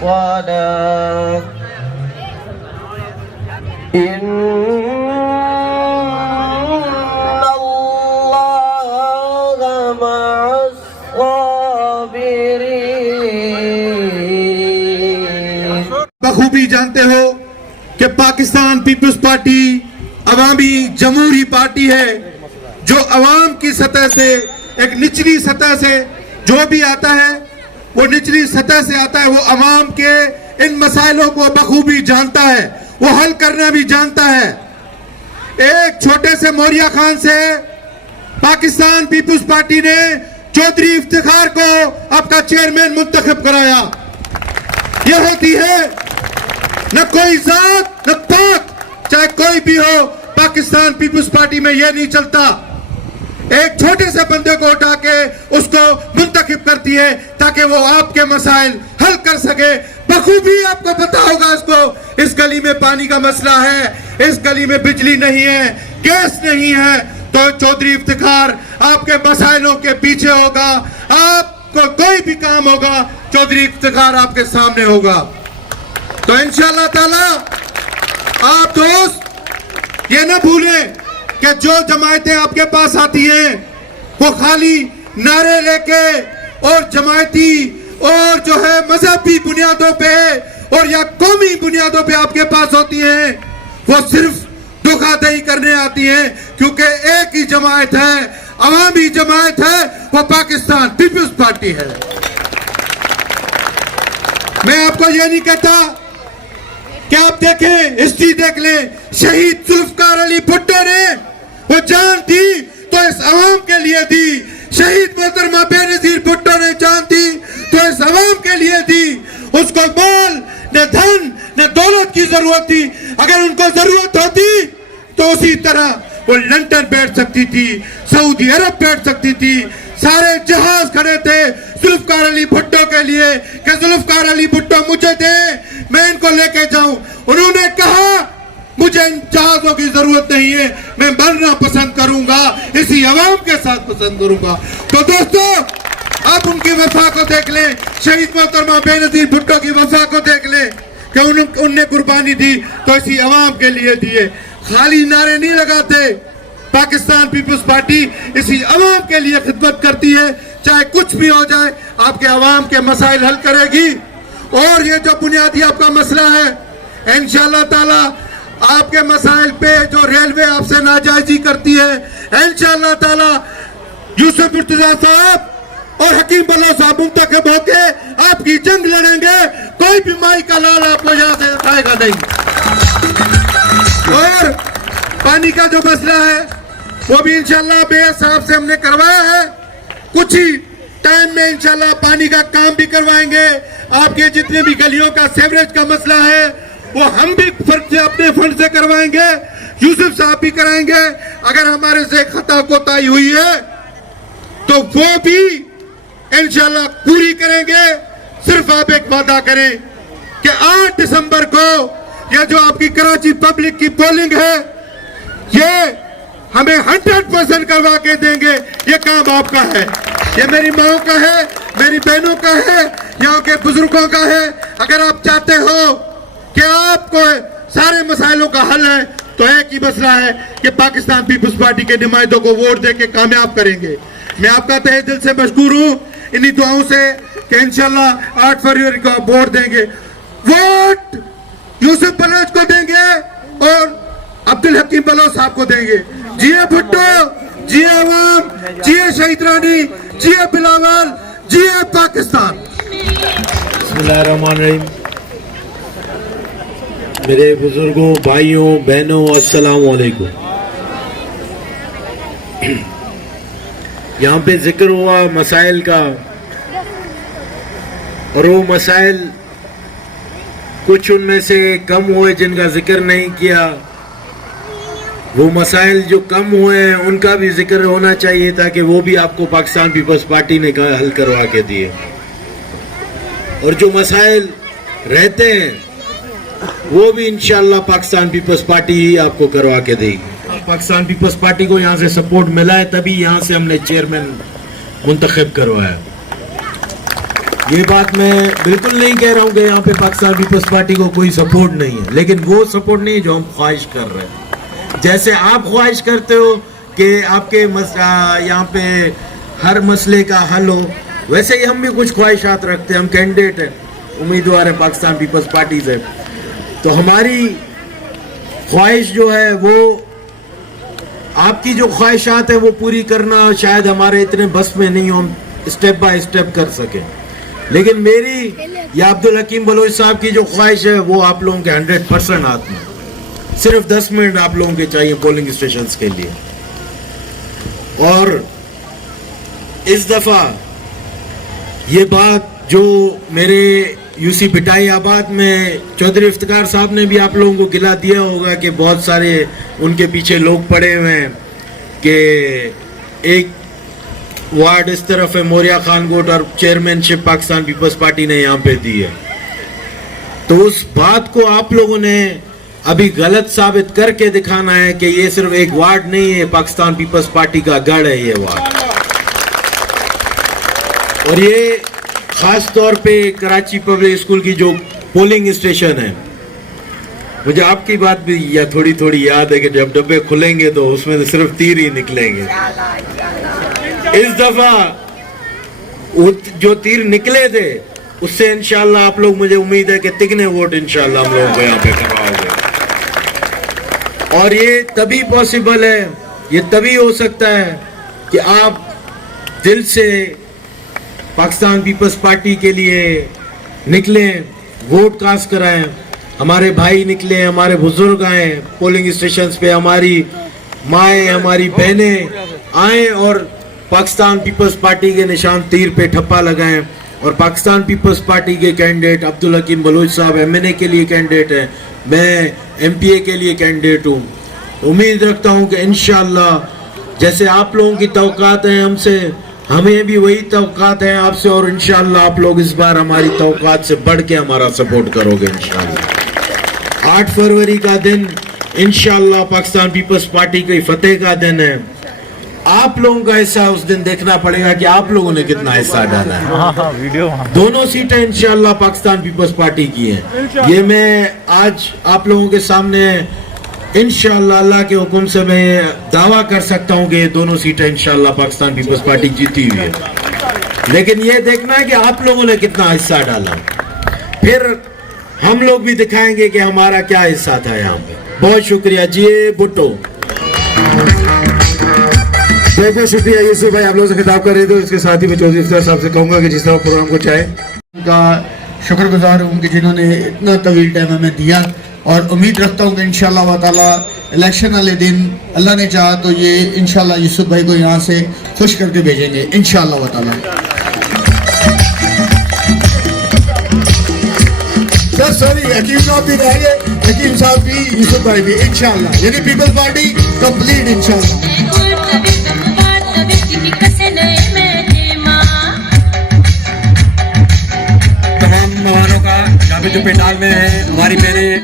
الصلاة إن الله مع الصابرين. بخوبی جانتے ہو کہ پاکستان پیپلز پارٹی عوامی جمہوری پارٹی ہے جو عوام کی سطح سے ایک نچلی سطح سے جو بھی آتا ہے وہ نچلی سطح سے آتا ہے. وہ عوام کے ان مسائلوں کو بخوبی جانتا ہے, وہ حل کرنا بھی جانتا ہے. ایک چھوٹے سے موریہ خان سے پاکستان پیپلز پارٹی نے چودھری افتخار کو آپ کا چیئرمین منتخب کرایا. یہ ہوتی ہے نہ کوئی ذات نہ پاک, چاہے کوئی بھی ہو, پاکستان پیپلز پارٹی میں یہ نہیں چلتا. ایک چھوٹے سے بندے کو اٹھا کے اس کو منتخب کرتی ہے تاکہ وہ آپ کے مسائل حل کر سکے. بخوبی آپ کو پتا ہوگا اس کو, اس گلی میں پانی کا مسئلہ ہے, اس گلی میں بجلی نہیں ہے, گیس نہیں ہے, تو چودھری افتخار آپ کے مسائلوں کے پیچھے ہوگا. آپ کو کوئی بھی کام ہوگا چودھری افتخار آپ کے سامنے ہوگا. تو انشاءاللہ تعالی آپ دوست یہ نہ بھولیں کہ جو جماعتیں آپ کے پاس آتی ہیں وہ خالی نعرے لے کے اور جماعتی اور جو ہے مذہبی بنیادوں پہ اور یا قومی بنیادوں پہ آپ کے پاس ہوتی ہیں, وہ صرف دھوکہ دہی کرنے آتی ہیں, کیونکہ ایک ہی جماعت ہے, عوامی جماعت ہے, وہ پاکستان پیپلز پارٹی ہے. میں آپ کو یہ نہیں کہتا کہ آپ دیکھیں, ہسٹری دیکھ لیں, شہید ذوالفقار علی بھٹو نے وہ جان دی تو اس عوام کے لیے دی. شہید محترمہ بے نظیر بھٹو نے جان دی تو اس عوام کے لیے دی. اس کو مال نہ دھن نہ دولت کی ضرورت تھی. اگر ان کو ضرورت ہوتی تو اسی طرح وہ لندن بیٹھ سکتی تھی, سعودی عرب بیٹھ سکتی تھی. سارے جہاز کھڑے تھے ذوالفقار علی بھٹو کے لیے کہ ذوالفقار علی بھٹو مجھے دے, میں ان کو لے کے جاؤں. انہوں نے کہا مجھے ان جہازوں کی ضرورت نہیں ہے, میں مرنا پسند کروں گا, اسی عوام کے ساتھ پسند کروں گا. تو دوستو آپ ان کی وفا کو دیکھ لیں, شہید محترمہ بے نظیر بھٹو کی وفا کو دیکھ لیں کہ انہوں نے قربانی دی تو اسی عوام کے لیے دیے. خالی نعرے نہیں لگاتے, پاکستان پیپلز پارٹی اسی عوام کے لیے خدمت کرتی ہے. چاہے کچھ بھی ہو جائے آپ کے عوام کے مسائل حل کرے گی. اور یہ جو بنیادی آپ کا مسئلہ ہے انشاءاللہ تعالی آپ کے مسائل پہ جو ریلوے آپ سے ناجائزی کرتی ہے, انشاءاللہ تعالی یوسف مرتضیٰ صاحب اور حکیم بلو صاحب منتخب ہو کے آپ کی جنگ لڑیں گے. کوئی بھی مائی کا لال آپ کو یہاں سے اٹھائے گا نہیں. اور پانی کا جو مسئلہ ہے وہ بھی انشاءاللہ بے صاحب سے ہم نے کروایا ہے. کچھ ہی ٹائم میں انشاءاللہ پانی کا کام بھی کروائیں گے. آپ کے جتنے بھی گلیوں کا سیوریج کا مسئلہ ہے وہ ہم بھی اپنے فنڈ سے کروائیں گے, یوسف صاحب بھی کرائیں گے. اگر ہمارے سے خطا کوتاہی ہوئی ہے تو وہ بھی انشاءاللہ پوری کریں گے. صرف آپ ایک وعدہ کریں کہ 8 دسمبر کو یہ جو آپ کی کراچی پبلک کی پولنگ ہے یہ ہمیں 100% کروا کے دیں گے. یہ کام آپ کا ہے, یہ میری ماں کا ہے, میری بہنوں کا ہے, یہاں کے بزرگوں کا ہے. اگر آپ چاہتے ہو کہ آپ کو سارے مسائلوں کا حل ہے تو ایک ہی مسئلہ ہے کہ پاکستان پیپلز پارٹی کے نمائندوں کو ووٹ دے کے کامیاب کریں گے. میں آپ کا تہہ دل سے مشکور ہوں انہی دعاؤں سے کہ انشاءاللہ 8 فروری کو آپ ووٹ دیں گے. ووٹ یوسف بلوچ کو دیں گے اور عبدالحکیم بلوچ صاحب کو دیں گے. جیے بھٹو, جیے عوام, جیے شہید رانی, جیے بلاول, جیے پاکستان. بسم اللہ الرحمن الرحیم. میرے بزرگوں, بھائیوں, بہنوں, السلام علیکم. یہاں پہ ذکر ہوا مسائل کا اور وہ مسائل کچھ ان میں سے کم ہوئے جن کا ذکر نہیں کیا. وہ مسائل جو کم ہوئے ہیں ان کا بھی ذکر ہونا چاہیے تاکہ وہ بھی آپ کو پاکستان پیپلز پارٹی نے حل کروا کے دیے. اور جو مسائل رہتے ہیں وہ بھی انشاءاللہ پاکستان پیپلز پارٹی ہی آپ کو کروا کے دے گی. پاکستان پیپلز پارٹی کو یہاں سے سپورٹ ملا ہے تبھی یہاں سے ہم نے چیئرمین منتخب کروایا. یہ بات میں بالکل نہیں کہہ رہا ہوں کہ یہاں پہ پاکستان پیپلز پارٹی کو کوئی سپورٹ نہیں ہے، لیکن وہ سپورٹ نہیں ہے جو ہم خواہش کر رہے ہیں. جیسے آپ خواہش کرتے ہو کہ آپ کے یہاں پہ ہر مسئلے کا حل ہو، ویسے ہی ہم بھی کچھ خواہشات رکھتے ہیں. ہم کینڈیڈیٹ ہیں، امیدوار ہیں پاکستان پیپلز پارٹی سے. تو ہماری خواہش جو ہے وہ آپ کی جو خواہشات ہیں وہ پوری کرنا شاید ہمارے اتنے بس میں نہیں، ہم اسٹیپ بائی اسٹیپ کر سکیں. لیکن میری یا عبدالحکیم بلوچ صاحب کی جو خواہش ہے وہ آپ لوگوں کے 100% ہاتھ میں. صرف 10 منٹ آپ لوگوں کے چاہیے پولنگ اسٹیشنز کے لیے. اور اس دفعہ یہ بات جو میرے یو سی بٹائی آباد میں چودھری افتخار صاحب نے بھی آپ لوگوں کو گلا دیا ہوگا کہ بہت سارے ان کے پیچھے لوگ پڑے ہوئے ہیں کہ ایک وارڈ اس طرف ہے موریا خان گوٹ اور چیئرمین شپ پاکستان پیپلز پارٹی نے یہاں پہ دی ہے. تو اس بات کو آپ لوگوں نے ابھی غلط ثابت کر کے دکھانا ہے کہ یہ صرف ایک وارڈ نہیں ہے، پاکستان پیپلز پارٹی کا گڑھ ہے یہ وارڈ. اور یہ خاص طور پہ کراچی پبلک اسکول کی جو پولنگ اسٹیشن ہے، مجھے آپ کی بات بھی یا تھوڑی تھوڑی یاد ہے کہ جب ڈبے کھلیں گے تو اس میں صرف تیر ہی نکلیں گے. اس دفعہ جو تیر نکلے تھے اس سے انشاءاللہ آپ لوگ، مجھے امید ہے کہ تگنے ووٹ انشاءاللہ ہم لوگوں کو یہاں پہ کرواؤ گے. اور یہ تبھی پاسبل ہے، یہ تبھی ہو سکتا ہے کہ آپ دل سے پاکستان پیپلز پارٹی کے لیے نکلیں، ووٹ کاسٹ کرائیں. ہمارے بھائی نکلیں، ہمارے بزرگ آئیں پولنگ اسٹیشنز پہ، ہماری مائیں، ہماری بہنیں آئیں اور پاکستان پیپلز پارٹی کے نشان تیر پہ ٹھپا لگائیں. اور پاکستان پیپلز پارٹی کے کینڈیڈیٹ عبدالحکیم بلوچ صاحب MNA کے لیے کینڈیڈیٹ ہیں، میں MPA کے لیے کینڈیڈیٹ ہوں. امید رکھتا ہوں کہ انشاءاللہ جیسے آپ لوگوں کی توقعات ہیں ہم سے، ہمیں بھی وہی توقعات ہیں آپ سے، اور انشاءاللہ آپ لوگ اس بار ہماری توقعات سے بڑھ کے ہمارا سپورٹ کرو گے انشاءاللہ. 8 فروری کا دن انشاءاللہ پاکستان پیپلز پارٹی کی فتح کا دن ہے. آپ لوگوں کا حصہ اس دن دیکھنا پڑے گا کہ آپ لوگوں نے کتنا حصہ ڈالا ہے. دونوں سیٹیں انشاءاللہ پاکستان پیپلز پارٹی کی ہیں. یہ میں آج آپ لوگوں کے سامنے انشاءاللہ اللہ کے حکم سے میں دعویٰ کر سکتا ہوں کہ یہ دونوں سیٹیں انشاءاللہ پاکستان پیپلز پارٹی جیتی ہوئی ہے. لیکن یہ دیکھنا ہے کہ آپ لوگوں نے کتنا حصہ ڈالا، پھر ہم لوگ بھی دکھائیں گے کہ ہمارا کیا حصہ تھا یہاں پہ. بہت شکریہ جی بھٹو. بہت بہت شکریہ یوسف بھائی، آپ لوگوں سے خطاب کر رہے تھے. اس کے ساتھ ہی میں چودھری افتخار صاحب سے کہوں گا کہ جس طرح پروگرام کو چاہے، ان کا شکر گزار ہوں کہ جنہوں نے اتنا طویل ٹائم ہمیں دیا. اور امید رکھتا ہوں کہ انشاءاللہ و تعالیٰ الیکشن والے دن اللہ نے چاہا تو یہ انشاءاللہ یوسف بھائی کو یہاں سے خوش کر کے بھیجیں گے انشاءاللہ و تعالیٰ. سر سوری، حکیم صاحب بھی رہیں گے، حکیم صاحب بھی، یوسف بھائی بھی انشاءاللہ. یعنی پیپلز پارٹی کمپلیٹ انشاءاللہ. تمام مہمانوں کا یہاں پہ جو پینڈال میں ہیں، ہماری بہنیں